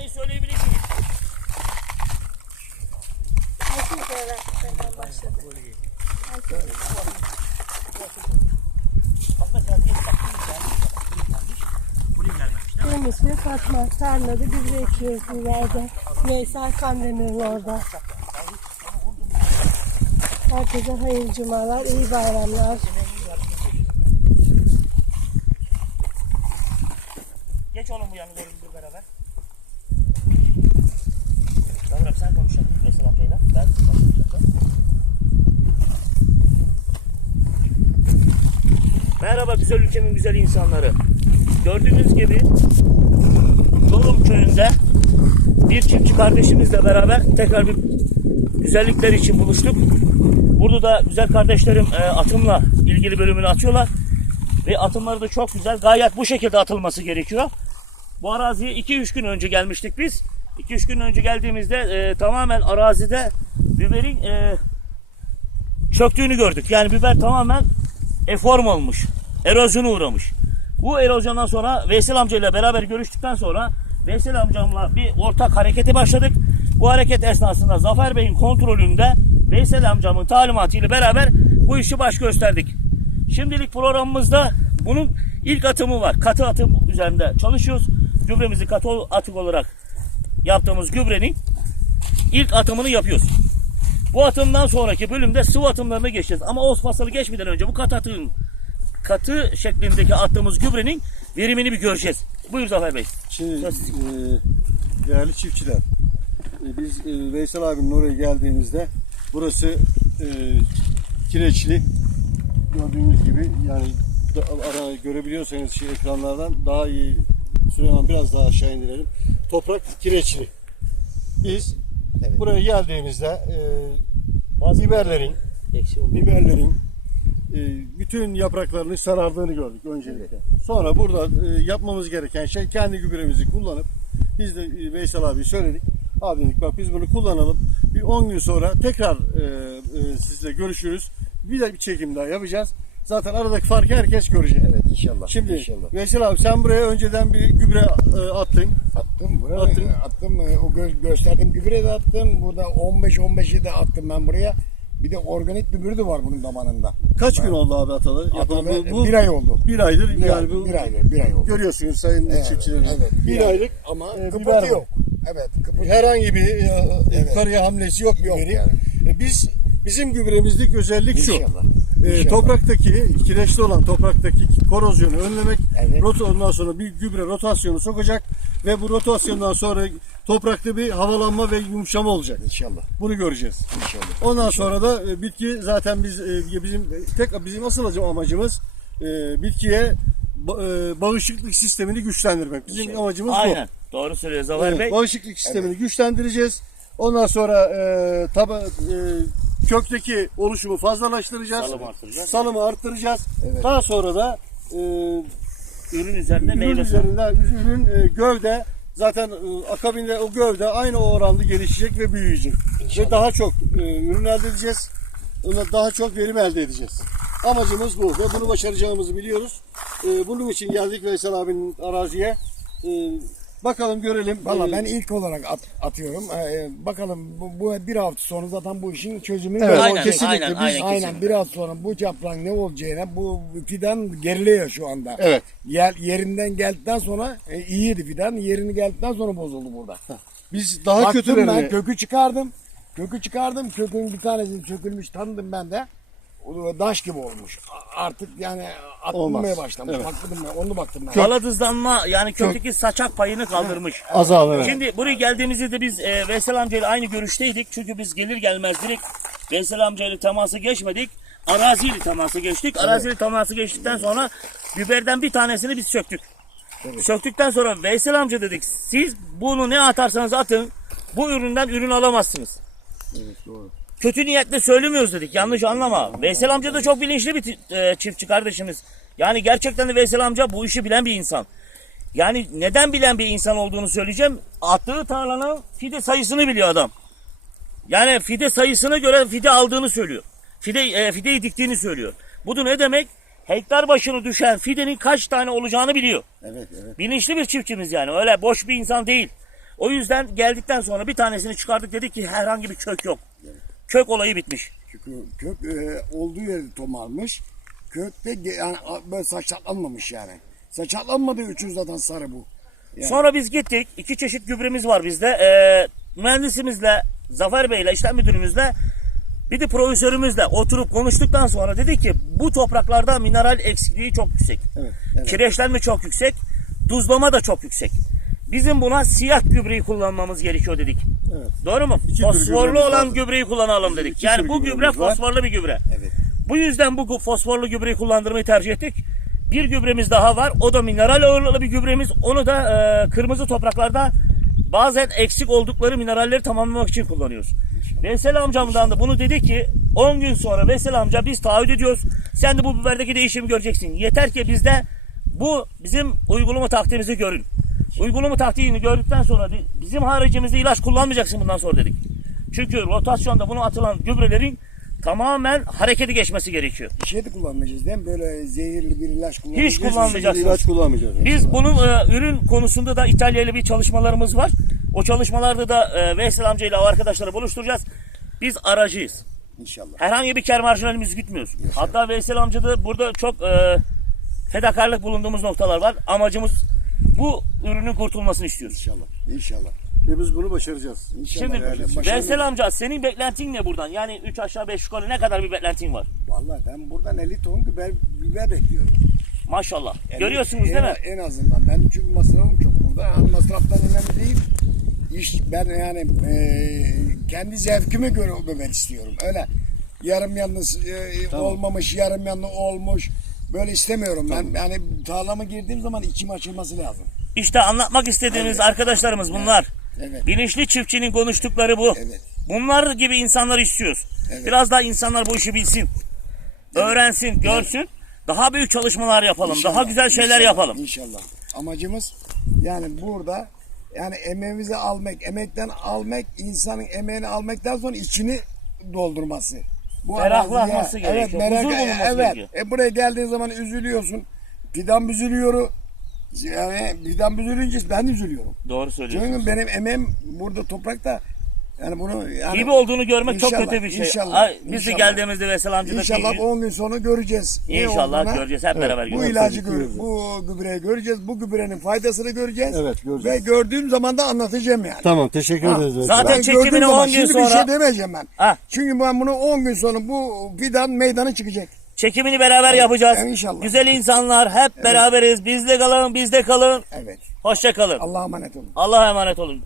Yani söyleyebilirsiniz. Başladı? Hatta terbiye baktığımız gelmiş. Buraya gelmemişler. Benim Fatma. Tarlada gübre ekiyoruz ileride. Veysel Kandemir'in orada. Herkese hayırlı cumalar, iyi bayramlar. Geç oğlum bu bir beraber. Yavrum sen konuşalım Veysel amcayla. Ben konuşacağım. Merhaba güzel ülkemin güzel insanları. Gördüğünüz gibi Yolum köyünde bir çiftçi kardeşimizle beraber tekrar bir güzellikler için buluştuk. Burada da güzel kardeşlerim e, atımla ilgili bölümünü atıyorlar. Ve atımları da çok güzel. Gayet bu şekilde atılması gerekiyor. Bu araziye 2-3 gün önce gelmiştik biz. 2-3 gün önce geldiğimizde e, tamamen arazide biberin e, çöktüğünü gördük. Yani biber tamamen eform olmuş. Erozyona uğramış. Bu erozyondan sonra Veysel amcayla beraber görüştükten sonra Veysel amcamla bir ortak harekete başladık. Bu hareket esnasında Zafer Bey'in kontrolünde Veysel amcamın talimatıyla beraber bu işi baş gösterdik. Şimdilik programımızda bunun ilk atımı var. Katı atım üzerinde çalışıyoruz. Gübremizi katı atık olarak yaptığımız gübrenin ilk atımını yapıyoruz. Bu atımdan sonraki bölümde sıvı atımlarına geçeceğiz. Ama os fasalı geçmeden önce bu katı atığın katı şeklindeki attığımız gübrenin verimini bir göreceğiz. Buyur Zafer Bey. Şimdi e, değerli çiftçiler, e, biz e, Veysel abinin oraya geldiğimizde burası e, kireçli. Gördüğünüz gibi yani da, ara, görebiliyorsanız şey, ekranlardan daha iyi Süleyman biraz daha aşağı indirelim. Toprak kireçli. Biz buraya geldiğimizde e, biberlerin biberlerin e, bütün yapraklarını sarardığını gördük öncelikle. Sonra burada e, yapmamız gereken şey kendi gübremizi kullanıp biz de e, Veysel abi söyledik. Abi dedik bak biz bunu kullanalım. Bir 10 gün sonra tekrar e, e, sizle görüşürüz. Bir de bir çekim daha yapacağız. Zaten aradaki farkı herkes görecek. Evet inşallah. Şimdi inşallah. Veysel abi sen buraya önceden bir gübre e, attın. Attım buraya. Attın. Attım. e, O gö- gösterdiğim gübre de attım. Burada 15-15'i de attım ben buraya. Bir de organik gübre de var bunun zamanında. Kaç gün oldu abi atalı? Atalı, Bu, bu bir ay oldu. bir aydır Bir, yani ay, bu bir aydır, bir ay oldu. görüyorsunuz sayın Evet, çiftçilerimiz. evet, bir, bir ay. aylık Ama e, kıpırtı yok. Evet, kıpırtı herhangi bir e, Evet. yukarıya hamlesi yok Yok yani. E, biz bizim gübremizdeki özellik şu. İnşallah. E, İnşallah. topraktaki kireçli olan topraktaki korozyonu önlemek. Evet. Rot ondan sonra bir gübre rotasyonu sokacak ve bu rotasyondan sonra toprakta bir havalanma ve yumuşama olacak. İnşallah. Bunu göreceğiz. İnşallah. Ondan sonra da e, bitki zaten biz e, bizim tek bizim asıl amacımız e, bitkiye e, bağışıklık sistemini güçlendirmek. Bizim amacımız bu. Aynen. Doğru söylüyor Zafer Evet, Bey. bağışıklık sistemini güçlendireceğiz. Ondan sonra e, taba, e, kökteki oluşumu fazlalaştıracağız. Salımı artıracağız. Salımı arttıracağız. Evet. Daha sonra da e, Ürün üzerinde ürün meyve üzerinde ürün e, gövde zaten e, akabinde o gövde aynı o oranda gelişecek ve büyüyecek. Ve daha çok e, ürün elde edeceğiz. Ona daha çok verim elde edeceğiz. Amacımız bu ve bunu başaracağımızı biliyoruz. E, bunun için geldik Veysel abinin araziye. E, bakalım görelim. Valla E, ben ilk olarak at- atıyorum. Ee, bakalım bu, bu bir hafta sonra zaten bu işin çözümü Evet, Aynen, kesinlikle. aynen, Biz- aynen, Aynen kesinlikle. bir hafta sonra bu yaprağın ne olacağına bu fidan geriliyor şu anda. Evet. Yer, yerinden geldikten sonra e, iyiydi fidan. Yerini geldikten sonra bozuldu burada. Biz daha Baktım kötülerini ben kökü çıkardım. Kökü çıkardım. Kökün bir tanesini sökülmüş tanıdım ben de. Daş gibi olmuş. Artık yani Olmaz. atılmaya başlamış. Evet. Baktım ben, onu baktım ben. Kaladızlanma yani kökteki saçak payını kaldırmış. azal evet. Şimdi buraya geldiğimizde de biz e, Veysel amcayla aynı görüşteydik. Çünkü biz gelir gelmez direkt Veysel amcayla temasa geçmedik. Araziyle temasa geçtik. Araziyle temasa geçtikten sonra biberden bir tanesini biz söktük. Söktükten sonra Veysel amca dedik siz bunu ne atarsanız atın bu üründen ürün alamazsınız. Kötü niyetle söylemiyoruz dedik. Yanlış anlama. Veysel amca da çok bilinçli bir e, çiftçi kardeşimiz. Yani gerçekten de Veysel amca bu işi bilen bir insan. Yani neden bilen bir insan olduğunu söyleyeceğim. Attığı tarlanın fide sayısını biliyor adam. Yani fide sayısına göre fide aldığını söylüyor. Fide, e, fideyi diktiğini söylüyor. Bu da ne demek? Hektar başına düşen fidenin kaç tane olacağını biliyor. Evet evet. Bilinçli bir çiftçimiz yani. Öyle boş bir insan değil. O yüzden geldikten sonra bir tanesini çıkardık dedik ki herhangi bir kök yok. Kök olayı bitmiş. Kök, kök e, olduğu yerde tomarmış. Kök de yani böyle saçaklanmamış yani. Saçaklanmadığı için zaten sarı bu. Yani. Sonra biz gittik. iki çeşit gübremiz var bizde. Ee, mühendisimizle, Zafer Bey'le, işlem müdürümüzle bir de profesörümüzle oturup konuştuktan sonra dedi ki bu topraklarda mineral eksikliği çok yüksek. Evet, evet. Kireçlenme çok yüksek. Tuzlama da çok yüksek. Bizim buna siyah gübreyi kullanmamız gerekiyor dedik. Evet. Doğru mu? İki Fosforlu olan var. gübreyi kullanalım dedik. İki yani bu gübre var. fosforlu bir gübre. Evet. Bu yüzden bu fosforlu gübreyi kullandırmayı tercih ettik. Bir gübremiz daha var. O da mineral ağırlıklı bir gübremiz. Onu da e, kırmızı topraklarda bazen eksik oldukları mineralleri tamamlamak için kullanıyoruz. Veysel amcamdan da bunu dedi ki 10 gün sonra Veysel amca biz taahhüt ediyoruz. Sen de bu biberdeki değişimi göreceksin. Yeter ki bizde bu bizim uygulama taktiğimizi görün. Uygulama taktiğini gördükten sonra bizim haricimizde ilaç kullanmayacaksın bundan sonra dedik. Çünkü rotasyonda bunu atılan gübrelerin tamamen harekete geçmesi gerekiyor. Bir şey de kullanmayacağız değil mi? Böyle zehirli bir ilaç kullanmayacağız. Hiç kullanmayacaksınız. İlaç kullanmayacağız. Biz bunun e, ürün konusunda da İtalya ile bir çalışmalarımız var. O çalışmalarda da e, Veysel amca ile arkadaşları buluşturacağız. Biz aracıyız. İnşallah. Herhangi bir kar marjinalimiz gütmüyoruz. Hatta Veysel amca da burada çok e, fedakarlık bulunduğumuz noktalar var. Amacımız bu ürünün kurtulmasını istiyoruz. İnşallah. İnşallah. Ve biz bunu başaracağız. İnşallah. Şimdi yani Veysel amca senin beklentin ne buradan? Yani 3 aşağı 5 yukarı ne kadar bir beklentin var? Vallahi ben buradan 50 ton biber, biber bekliyorum. Maşallah. Yani Görüyorsunuz en, değil mi? En azından. Ben çünkü masrafım çok burada. Yani masraftan önemli değil. İş ben yani e, kendi zevkime göre o biber istiyorum. Öyle yarım yanlı e, olmamış, yarım yanlı olmuş. Böyle istemiyorum ben. Yani tarlama girdiğim zaman içim açılması lazım. İşte anlatmak istediğimiz arkadaşlarımız bunlar. Evet. Bilinçli çiftçinin konuştukları bu. Evet. Bunlar gibi insanlar istiyoruz. Evet. Biraz daha insanlar bu işi bilsin. Öğrensin, görsün. Daha büyük çalışmalar yapalım. daha İnşallah, güzel şeyler inşallah, yapalım. İnşallah. Amacımız yani burada yani emeğimizi almak, emekten almak, insanın emeğini almaktan sonra içini doldurması. Bu Ferahlanması araziye- gerekiyor, Evet, merak, huzur bulunması evet. gerekiyor. E buraya geldiğin zaman üzülüyorsun. Fidan büzülüyor. Yani fidan büzülünce ben de üzülüyorum. Doğru söylüyorsun. Çünkü benim emeğim burada toprakta yani bunu yani Gibi olduğunu görmek çok İnşallah, kötü bir şey. inşallah, Ay, Biz de inşallah. geldiğimizde Veysel amcadaki İnşallah 10 gün sonra göreceğiz. Ne İnşallah olduğunu. göreceğiz. Hep beraber Bu göreceğiz. ilacı Tabii ki gör, bu gübreyi göreceğiz. Bu gübrenin faydasını göreceğiz. Evet, göreceğiz. Ve gördüğüm zaman da anlatacağım yani. Tamam teşekkür ederiz. Veysel zaten abi. çekimini gördüğüm 10 zaman gün şimdi bir sonra- şey demeyeceğim ben. Ha. Çünkü ben bunu 10 gün sonra bu fidan meydana çıkacak. Çekimini beraber yapacağız. Evet, inşallah. Güzel insanlar hep beraberiz. Bizde kalın, bizde kalın. Evet. Hoşça kalın. Allah'a emanet olun. Allah'a emanet olun.